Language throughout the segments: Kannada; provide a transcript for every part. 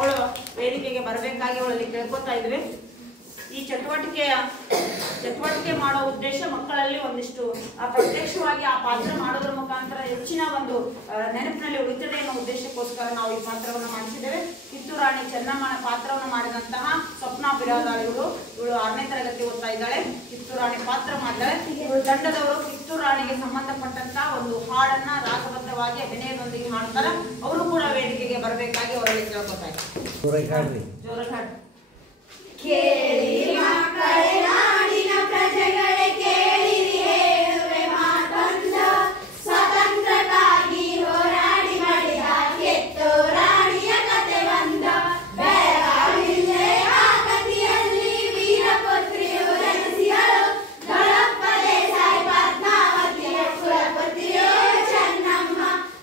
ಅವಳು ವೇದಿಕೆಗೆ ಬರಬೇಕಾಗಿ ಅವಳಲ್ಲಿ ಕೇಳ್ಕೊತಾ ಇದ್ವಿ. ಈ ಚಟುವಟಿಕೆ ಮಾಡೋ ಉದ್ದೇಶ ಮಕ್ಕಳಲ್ಲಿ ಒಂದಿಷ್ಟು ಪ್ರತ್ಯಕ್ಷವಾಗಿ ಆ ಪಾತ್ರ ಮಾಡೋದ್ರ ಮುಖಾಂತರ ಹೆಚ್ಚಿನ ಒಂದು ನೆನಪಿನಲ್ಲಿ ಉಳಿತದೆ ಅನ್ನೋ ಉದ್ದೇಶಕ್ಕೋಸ್ಕರ ನಾವು ಈ ಪಾತ್ರವನ್ನು ಮಾಡಿಸಿದ್ದೇವೆ. ಕಿತ್ತೂರು ರಾಣಿ ಚೆನ್ನಮ್ಮನ ಪಾತ್ರವನ್ನು ಮಾಡಿದಂತಹ ಸ್ವಪ್ನ ಬಿರಾದಾಳ್ ಇವಳು 6ನೇ ತರಗತಿ ಓದ್ತಾ ಇದ್ದಾಳೆ. ಕಿತ್ತೂರು ರಾಣಿ ಪಾತ್ರ ಮಾಡಿದಾಳೆ. ಇವಳು ತಂಡದವರು ಕಿತ್ತೂರು ರಾಣಿಗೆ ಸಂಬಂಧಪಟ್ಟಂತಹ ಒಂದು ಹಾಡನ್ನ ರಾಗಬದ್ಧವಾಗಿ ಅಭಿನಯದೊಂದಿಗೆ ಹಾಡ್ತಾರೆ. ಅವರು ಕೂಡ ವೇದಿಕೆಗೆ ಬರಬೇಕಾಗಿ ಅವರಲ್ಲಿ ಕೇಳ್ಕೊತಾ ಇದ್ದಾರೆ. ಜೋರಾಗಿ ಹಾಡಿ. ಕೇಳಿರಿ ಮಕ್ಕಳೇ ನಾಡಿನ ಪ್ರಜೆಗಳೇ ಕೇಳಿರಿ ಹೇಳುವೆ ಮಾತೊಂದ ಸ್ವಾತಂತ್ರ್ಯಕ್ಕಾಗಿ ಹೋರಾಡಿ ಮಾಡಿದ ಕಿತ್ತೂರು ರಾಣಿಯ ಕತೆ ಬಂದ ಬೆಳಗಾವಿಯಲ್ಲೇ ಆ ಕಥೆಯಲ್ಲಿ ವೀರಪುತ್ರಿಯು ನೆನೆಸಿದಳು ದೊಡ್ಡಪ್ಪ ದೇಸಾಯಿ ಪದ್ಮಾವತಿಯ ಕುಲಪುತ್ರಿಯು ಚೆನ್ನಮ್ಮ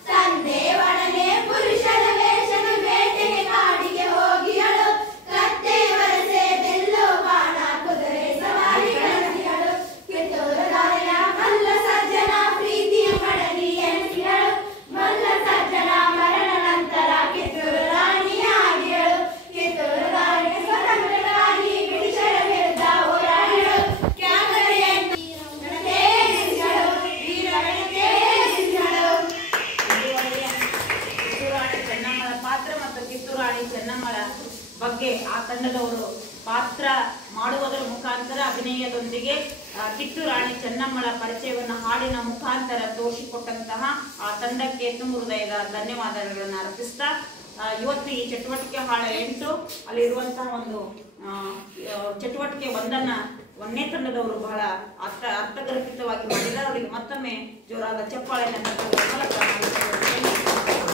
ತಂದೆ ಒಡನೆ ಪುರುಷರ ವೇಷದ ಬೇಟೆಗೆ ಕಾಡಿಗೆ ಹೋಗಿಯಳು ಕತ್ತೆ ವರಸೆ ಬಿಲ್ಲು ಬಾಣ ಕುದುರೆ ಸವಾರಿ ನಡೆಸಿದಳು ಕಿತ್ತೂರು ರಾಣಿಯ ಮಲ್ಲ ಸಜ್ಜನ ಪ್ರೀತಿಯ ಕಡಲಿ ಎನಿಸಿದಳು ಮಲ್ಲ ಸಜ್ಜನ ಮರಣ ನಂತರ ಕಿತ್ತೂರು ರಾಣಿಯಾಗಿಯಳು ಕಿತ್ತೂರು ರಾಣಿಯ ಸ್ವತಂತ್ರಕ್ಕಾಗಿ ಬ್ರಿಟಿಷರ ವಿರುದ್ಧ ಹೋರಾಡಿದಳು ತ್ಯಾಗರೆಯನ್ನು ತೇಗಿಸಿದಳು ವೀರಗಣಕ್ಕೆ ಎನಿಸಿದಳು. ಕಿತ್ತೂರು ರಾಣಿ ಚೆನ್ನಮ್ಮಳ ಪಾತ್ರ ಮತ್ತು ಕಿತ್ತೂರು ರಾಣಿ ಚೆನ್ನಮ್ಮಳ ಬಗ್ಗೆ ಆ ತಂಡದವರು ಪಾತ್ರ ಮಾಡುವುದರ ಮುಖಾಂತರ ಅಭಿನಯದೊಂದಿಗೆ ಕಿತ್ತೂರು ರಾಣಿ ಚೆನ್ನಮ್ಮಳ ಪರಿಚಯವನ್ನು ಹಾಡಿನ ಮುಖಾಂತರ ತೋರಿಸಿಕೊಟ್ಟಂತಹ ಆ ತಂಡಕ್ಕೆ ತುಂಬ ಹೃದಯದ ಧನ್ಯವಾದಗಳನ್ನು ಅರ್ಪಿಸ್ತಾ ಇವತ್ತು ಈ ಚಟುವಟಿಕೆ ಹಾಡ 8 ಅಲ್ಲಿರುವಂತಹ ಒಂದು ಚಟುವಟಿಕೆ 1ನೇ ತಂಡದವರು ಬಹಳ ಅರ್ಥಗರ್ಭಿತವಾಗಿ ಮಾಡಿದ್ದಾರೆ. ಅವರಿಗೆ ಮತ್ತೊಮ್ಮೆ ಜೋರಾದ ಚಪ್ಪಾಳೆಯನ್ನು ಮೂಲಕ